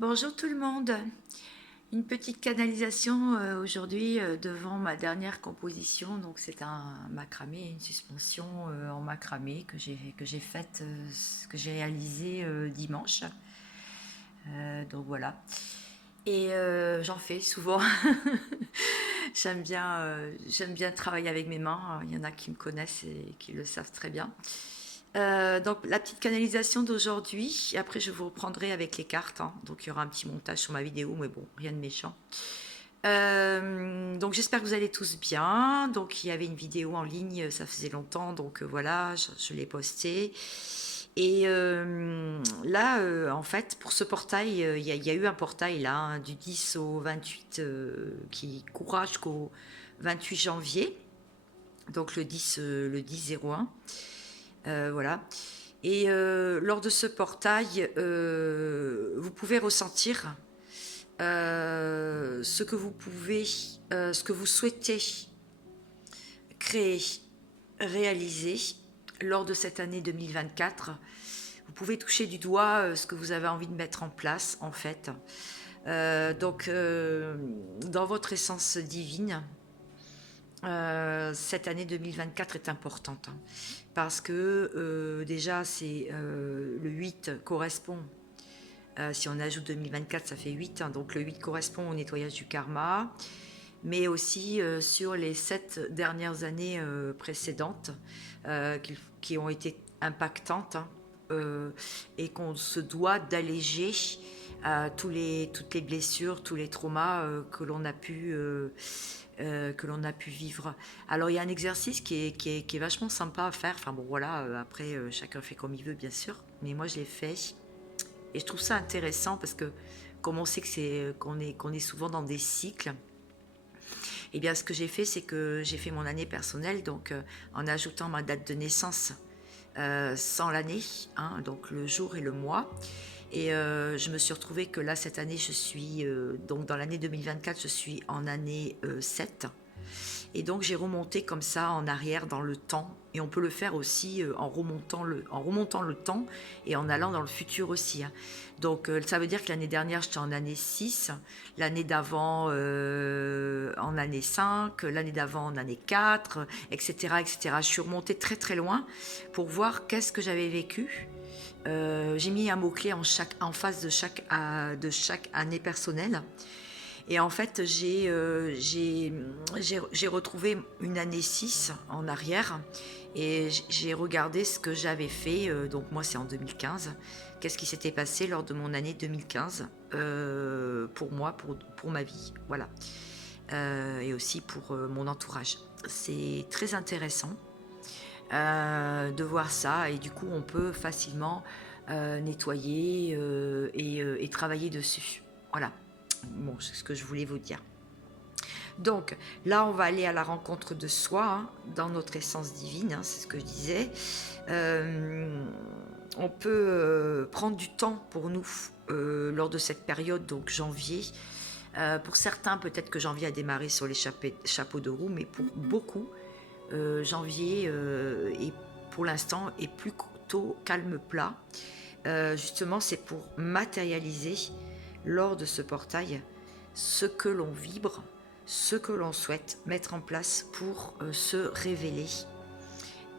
Bonjour tout le monde. Une petite canalisation aujourd'hui devant ma dernière composition. Donc c'est un macramé, une suspension en macramé que j'ai faite, que j'ai réalisée dimanche. Donc voilà. Et j'en fais souvent. J'aime bien travailler avec mes mains. Il y en a qui me connaissent et qui le savent très bien. Donc la petite canalisation d'aujourd'hui, après je vous reprendrai avec les cartes, hein. Donc il y aura un petit montage sur ma vidéo, mais bon, rien de méchant. Donc j'espère que vous allez tous bien. Donc il y avait une vidéo en ligne, ça faisait longtemps, donc voilà, je l'ai postée. Et là, en fait, pour ce portail, il y a eu un portail là, hein, du 10 au 28 qui courra jusqu'au 28 janvier, donc le 10 01. Voilà. Et lors de ce portail, vous pouvez ressentir ce que vous souhaitez créer, réaliser lors de cette année 2024. Vous pouvez toucher du doigt ce que vous avez envie de mettre en place, en fait. Donc, dans votre essence divine, cette année 2024 est importante, hein, parce que déjà, le 8 correspond, si on ajoute 2024, ça fait 8, hein, donc le 8 correspond au nettoyage du karma, mais aussi sur les 7 dernières années précédentes qui ont été impactantes, hein, et qu'on se doit d'alléger toutes les blessures, tous les traumas que l'on a pu vivre. Alors il y a un exercice qui est vachement sympa à faire. Enfin bon voilà, après chacun fait comme il veut bien sûr, mais moi je l'ai fait et je trouve ça intéressant parce que comme on sait qu'on est souvent dans des cycles, et bien ce que j'ai fait c'est que j'ai fait mon année personnelle, donc en ajoutant ma date de naissance sans l'année, hein, donc le jour et le mois. Et je me suis retrouvée que là, cette année, je suis, donc dans l'année 2024, je suis en année 7. Et donc j'ai remonté comme ça en arrière dans le temps. Et on peut le faire aussi en remontant le temps et en allant dans le futur aussi, hein. Donc ça veut dire que l'année dernière, j'étais en année 6, l'année d'avant en année 5, l'année d'avant en année 4, etc., etc. Je suis remontée très très loin pour voir qu'est-ce que j'avais vécu. J'ai mis un mot-clé en face de chaque année personnelle. Et en fait, j'ai retrouvé une année 6 en arrière et j'ai regardé ce que j'avais fait. Donc moi, c'est en 2015. Qu'est-ce qui s'était passé lors de mon année 2015 pour moi, pour ma vie. Voilà. Et aussi pour mon entourage. C'est très intéressant de voir ça et du coup, on peut facilement nettoyer et travailler dessus. Voilà. Bon, c'est ce que je voulais vous dire. Donc là, on va aller à la rencontre de soi, hein, dans notre essence divine, hein, c'est ce que je disais. On peut prendre du temps pour nous lors de cette période, donc janvier. Pour certains, peut-être que janvier a démarré sur les chapeaux de roue, mais pour beaucoup, janvier est pour l'instant est plutôt calme plat. Justement, c'est pour matérialiser lors de ce portail ce que l'on vibre, ce que l'on souhaite mettre en place pour se révéler.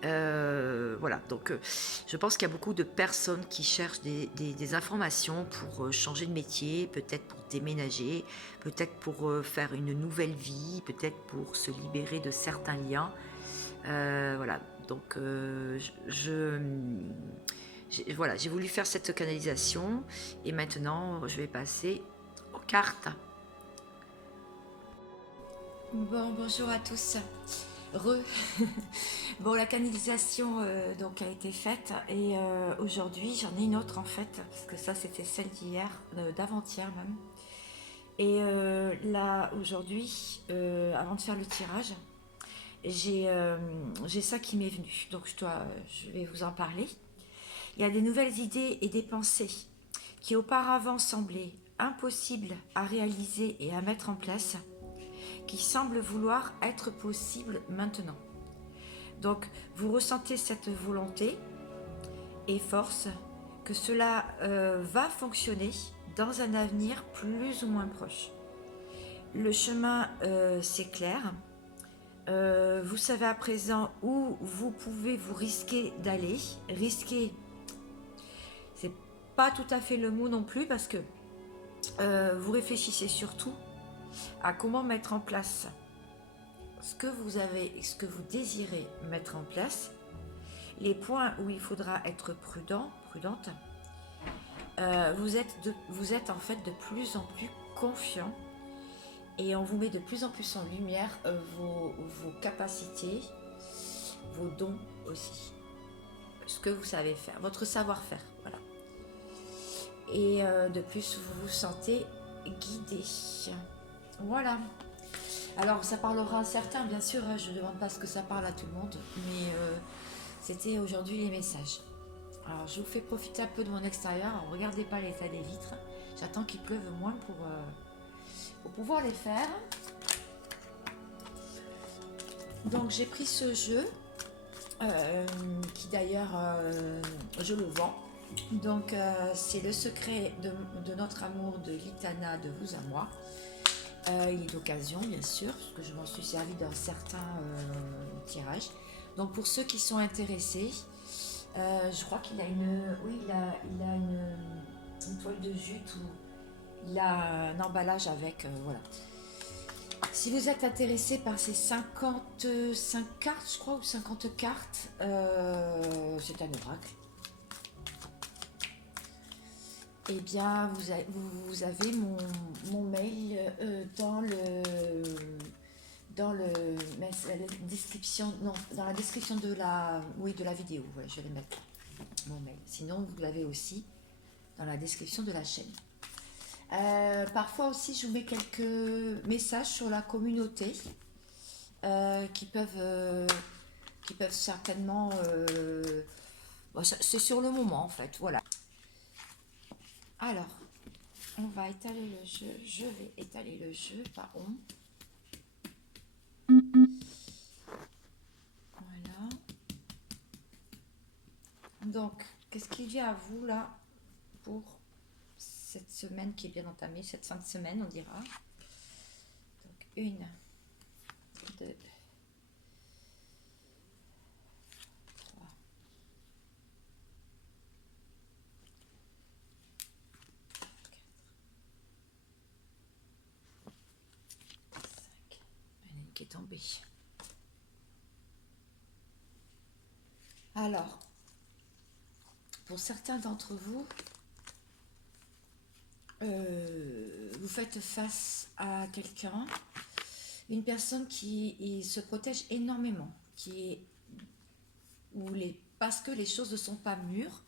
Voilà, donc je pense qu'il y a beaucoup de personnes qui cherchent des informations pour changer de métier, peut-être pour déménager, peut-être pour faire une nouvelle vie, peut-être pour se libérer de certains liens. Voilà, donc voilà, j'ai voulu faire cette canalisation et maintenant je vais passer aux cartes. Bon, bonjour à tous. Re. Bon, la canalisation donc a été faite et aujourd'hui j'en ai une autre en fait parce que ça c'était celle d'hier, d'avant-hier même. Et là aujourd'hui, avant de faire le tirage, j'ai ça qui m'est venu. Donc je vais vous en parler. Il y a des nouvelles idées et des pensées qui auparavant semblaient impossibles à réaliser et à mettre en place, qui semblent vouloir être possibles maintenant. Donc, vous ressentez cette volonté et force que cela va fonctionner dans un avenir plus ou moins proche. Le chemin s'éclaire. Vous savez à présent où vous pouvez vous risquer d'aller. Risquer, c'est pas tout à fait le mot non plus parce que vous réfléchissez surtout à comment mettre en place ce que vous avez, ce que vous désirez mettre en place, les points où il faudra être prudent, prudente. Vous êtes en fait de plus en plus confiant et on vous met de plus en plus en lumière vos capacités, vos dons aussi, ce que vous savez faire, votre savoir-faire, voilà. Et de plus, vous vous sentez guidé. Voilà. Alors, ça parlera à certains, bien sûr, hein, je ne demande pas ce que ça parle à tout le monde, mais c'était aujourd'hui les messages. Alors, je vous fais profiter un peu de mon extérieur. Alors, regardez pas l'état des vitres. J'attends qu'il pleuve moins pour pouvoir les faire. Donc, j'ai pris ce jeu, qui d'ailleurs, je le vends. Donc, c'est le secret de notre amour de Litana, de vous à moi. Il est d'occasion, bien sûr, parce que je m'en suis servi dans certains tirages. Donc, pour ceux qui sont intéressés, je crois qu'il a une, oui, il a une toile de jute ou il a un emballage avec, voilà. Si vous êtes intéressé par ces 55 cartes, je crois, ou 50 cartes, c'est un oracle. Eh bien, vous avez mon mail dans la description, non, dans la description de la vidéo. Ouais, je vais les mettre mon mail. Sinon, vous l'avez aussi dans la description de la chaîne. Parfois aussi, je vous mets quelques messages sur la communauté qui peuvent certainement. Bon, c'est sur le moment en fait, voilà. Alors, on va étaler le jeu. Je vais étaler le jeu, pardon. Voilà. Donc, qu'est-ce qu'il vient à vous là pour cette semaine qui est bien entamée, cette fin de semaine, on dira. Donc, 1, 2, 3, 4, 5. Il y en a une qui est tombée. Alors, pour certains d'entre vous, vous faites face à quelqu'un, une personne qui se protège énormément, parce que les choses ne sont pas mûres.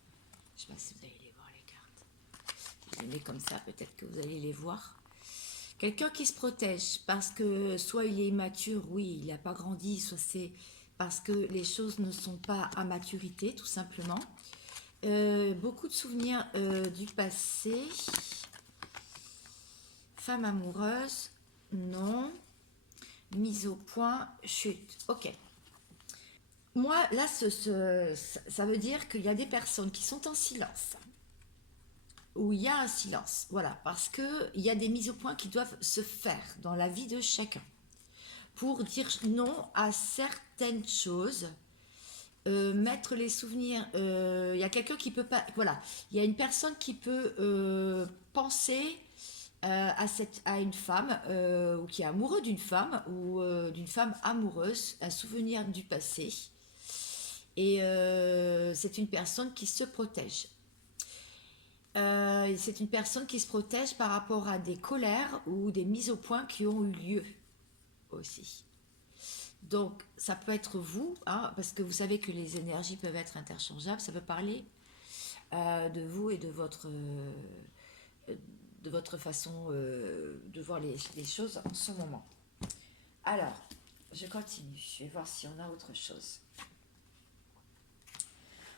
Je ne sais pas si vous allez les voir les cartes. Je les mets comme ça, peut-être que vous allez les voir. Quelqu'un qui se protège parce que soit il est immature, oui, il n'a pas grandi, soit c'est parce que les choses ne sont pas à maturité, tout simplement. Beaucoup de souvenirs du passé. Femme amoureuse, non. Mise au point, chute. Ok. Moi, là, ça veut dire qu'il y a des personnes qui sont en silence. Où il y a un silence. Voilà. Parce qu'il y a des mises au point qui doivent se faire dans la vie de chacun. Pour dire non à certaines choses. Mettre les souvenirs. Il y a quelqu'un qui peut pas. Voilà. Il y a une personne qui peut penser à une femme ou qui est amoureux d'une femme ou d'une femme amoureuse, un souvenir du passé. Et c'est une personne qui se protège. C'est une personne qui se protège par rapport à des colères ou des mises au point qui ont eu lieu aussi. Donc, ça peut être vous, hein, parce que vous savez que les énergies peuvent être interchangeables. Ça peut parler de vous et de votre façon de voir les choses en ce moment. Alors, je continue. Je vais voir si on a autre chose.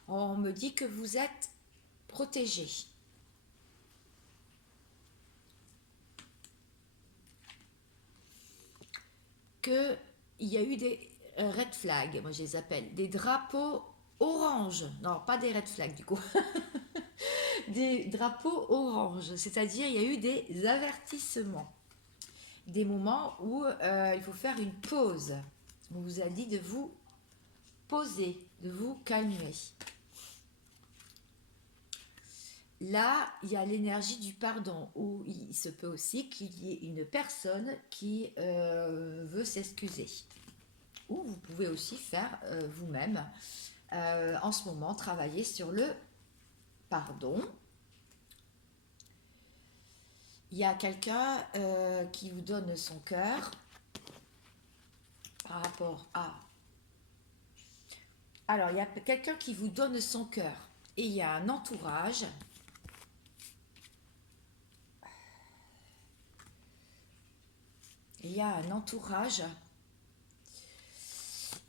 On me dit que vous êtes protégé. Qu'il y a eu des red flags, moi je les appelle, des drapeaux orange. Non, pas des red flags du coup. des drapeaux orange, c'est-à-dire il y a eu des avertissements, des moments où il faut faire une pause. On vous a dit de vous poser, de vous calmer. Là, il y a l'énergie du pardon, où il se peut aussi qu'il y ait une personne qui veut s'excuser. Ou vous pouvez aussi faire vous-même, en ce moment, travailler sur le pardon. Il y a quelqu'un qui vous donne son cœur par rapport à... Alors, il y a quelqu'un qui vous donne son cœur et il y a un entourage. Il y a un entourage.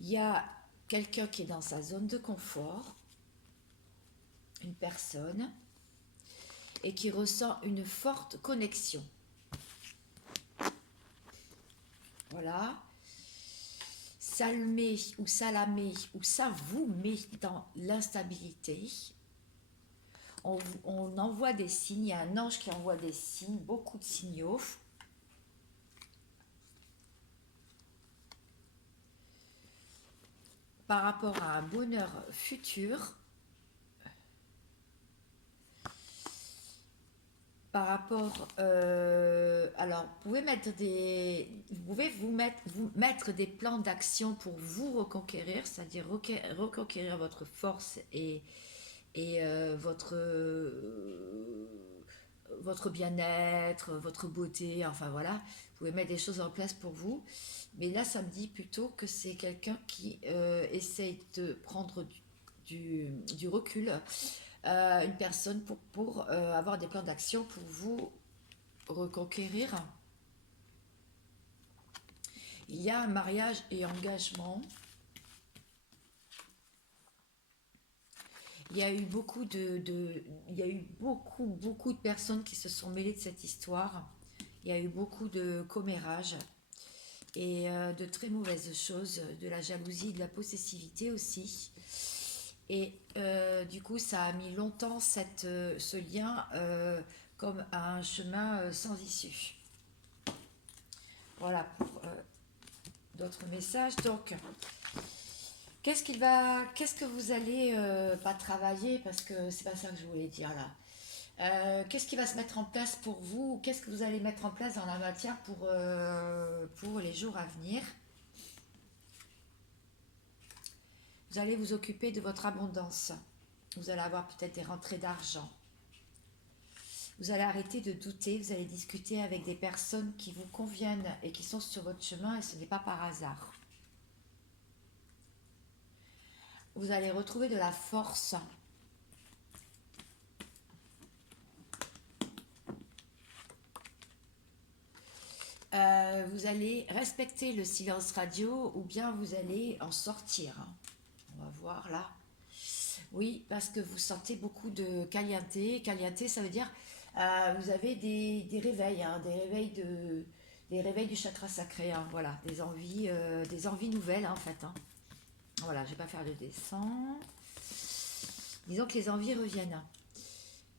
Il y a quelqu'un qui est dans sa zone de confort, une personne, et qui ressent une forte connexion. Voilà. Ça le met, ou ça la met, ou ça vous met dans l'instabilité. On envoie des signes, il y a un ange qui envoie des signes, beaucoup de signaux. Par rapport à un bonheur futur, par rapport, alors vous pouvez vous mettre des plans d'action pour vous reconquérir, c'est-à-dire reconquérir votre force et votre bien-être, votre beauté, enfin voilà, vous pouvez mettre des choses en place pour vous. Mais là, ça me dit plutôt que c'est quelqu'un qui essaye de prendre du recul, une personne pour avoir des plans d'action pour vous reconquérir. Il y a un mariage et engagement. Il y a eu beaucoup il y a eu beaucoup de personnes qui se sont mêlées de cette histoire. Il y a eu beaucoup de commérages et de très mauvaises choses, de la jalousie, de la possessivité aussi. Et du coup, ça a mis longtemps ce lien comme un chemin sans issue. Voilà pour d'autres messages. Donc, qu'est-ce que vous allez pas travailler, parce que c'est pas ça que je voulais dire là. Qu'est-ce qui va se mettre en place pour vous? Qu'est-ce que vous allez mettre en place dans la matière pour les jours à venir? Vous allez vous occuper de votre abondance. Vous allez avoir peut-être des rentrées d'argent. Vous allez arrêter de douter, vous allez discuter avec des personnes qui vous conviennent et qui sont sur votre chemin, et ce n'est pas par hasard. Vous allez retrouver de la force. Vous allez respecter le silence radio ou bien vous allez en sortir. On va voir là. Oui, parce que vous sentez beaucoup de caliente. Caliente, ça veut dire vous avez des réveils, hein, des réveils du chakra sacré, hein, voilà, des envies nouvelles, hein, en fait. Hein. Voilà, je ne vais pas faire de dessin. Disons que les envies reviennent,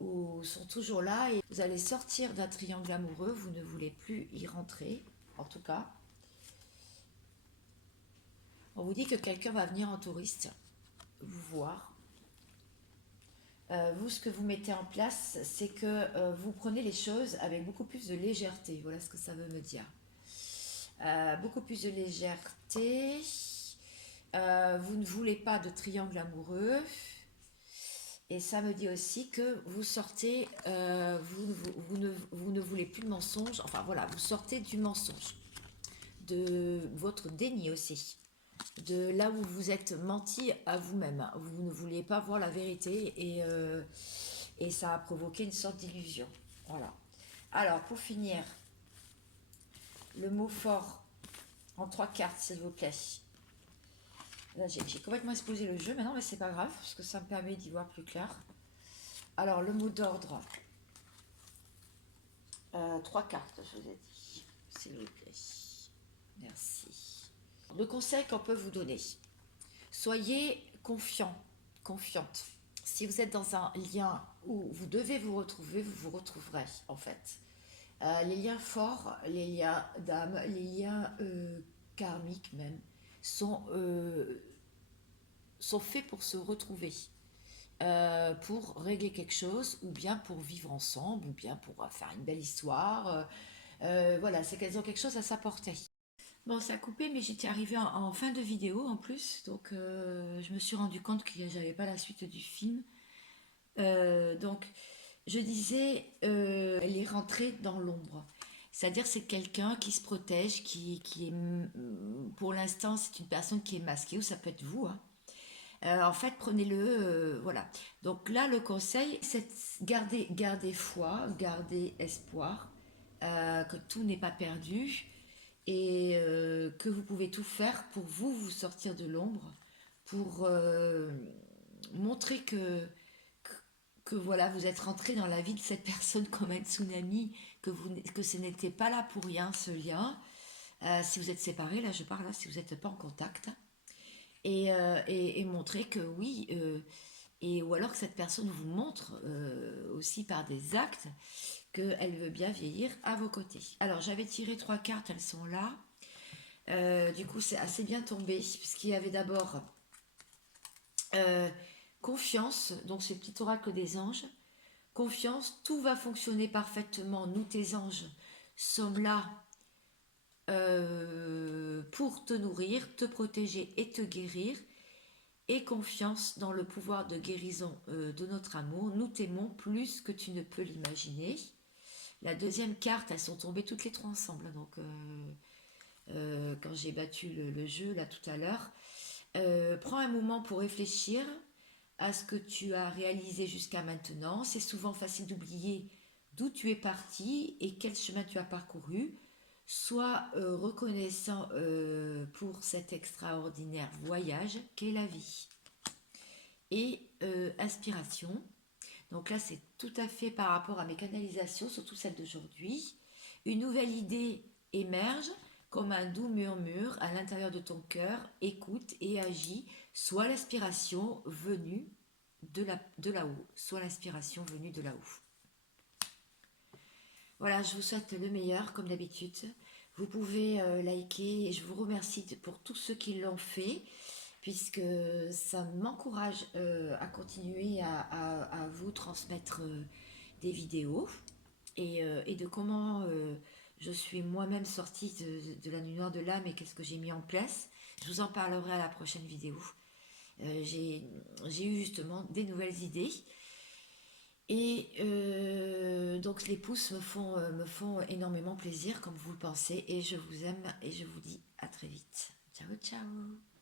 ou sont toujours là, et vous allez sortir d'un triangle amoureux, vous ne voulez plus y rentrer, en tout cas. On vous dit que quelqu'un va venir en touriste vous voir. Vous, ce que vous mettez en place, c'est que vous prenez les choses avec beaucoup plus de légèreté. Voilà ce que ça veut me dire. Beaucoup plus de légèreté. Vous ne voulez pas de triangle amoureux. Et ça me dit aussi que vous sortez, vous ne voulez plus de mensonges. Enfin voilà, vous sortez du mensonge, de votre déni aussi, de là où vous êtes menti à vous-même. Vous ne vouliez pas voir la vérité et ça a provoqué une sorte d'illusion. Voilà. Alors pour finir, le mot fort en 3 cartes, s'il vous plaît. Là, j'ai complètement explosé le jeu maintenant, mais c'est pas grave, parce que ça me permet d'y voir plus clair. Alors, le mot d'ordre. 3 cartes, je vous ai dit, s'il vous plaît. Merci. Le conseil qu'on peut vous donner. Soyez confiant, confiante. Si vous êtes dans un lien où vous devez vous retrouver, vous vous retrouverez en fait. Les liens forts, les liens d'âme, les liens karmiques même, sont, euh, sont faits pour se retrouver, pour régler quelque chose, ou bien pour vivre ensemble, ou bien pour faire une belle histoire. Voilà, c'est qu'elles ont quelque chose à s'apporter. Bon, ça a coupé, mais j'étais arrivée en fin de vidéo en plus, donc je me suis rendu compte que j'avais pas la suite du film. Donc, je disais, elle est rentrée dans l'ombre. C'est-à-dire, c'est quelqu'un qui se protège, qui est, pour l'instant, c'est une personne qui est masquée, ou ça peut être vous, hein. En fait, prenez-le, voilà. Donc là, le conseil, c'est garder foi, garder espoir, que tout n'est pas perdu et que vous pouvez tout faire pour vous sortir de l'ombre, pour montrer que voilà, vous êtes rentré dans la vie de cette personne comme un tsunami, que ce n'était pas là pour rien ce lien. Si vous êtes séparés, là je parle, là, si vous n'êtes pas en contact, et montrer que oui, et ou alors que cette personne vous montre aussi par des actes qu'elle veut bien vieillir à vos côtés. Alors j'avais tiré 3 cartes, elles sont là. Du coup c'est assez bien tombé, puisqu'il y avait d'abord euh, confiance, donc c'est le petit oracle des anges. Confiance, tout va fonctionner parfaitement. Nous, tes anges, sommes là pour te nourrir, te protéger et te guérir. Et confiance dans le pouvoir de guérison de notre amour. Nous t'aimons plus que tu ne peux l'imaginer. La deuxième carte, elles sont tombées toutes les trois ensemble. Donc, quand j'ai battu le jeu là tout à l'heure, prends un moment pour réfléchir à ce que tu as réalisé jusqu'à maintenant. C'est souvent facile d'oublier d'où tu es parti et quel chemin tu as parcouru. Sois reconnaissant pour cet extraordinaire voyage qu'est la vie. Et inspiration. Donc là, c'est tout à fait par rapport à mes canalisations, surtout celles d'aujourd'hui. Une nouvelle idée émerge comme un doux murmure à l'intérieur de ton cœur. Écoute et agis. Soit l'inspiration venue de là-haut. Soit l'inspiration venue de là-haut. Voilà, je vous souhaite le meilleur, comme d'habitude. Vous pouvez liker et je vous remercie pour tous ceux qui l'ont fait, puisque ça m'encourage à continuer à vous transmettre des vidéos et de comment je suis moi-même sortie de la nuit noire de l'âme et qu'est-ce que j'ai mis en place. Je vous en parlerai à la prochaine vidéo. J'ai eu justement des nouvelles idées. Et donc les pouces me font énormément plaisir, comme vous le pensez, et je vous aime et je vous dis à très vite. Ciao, ciao!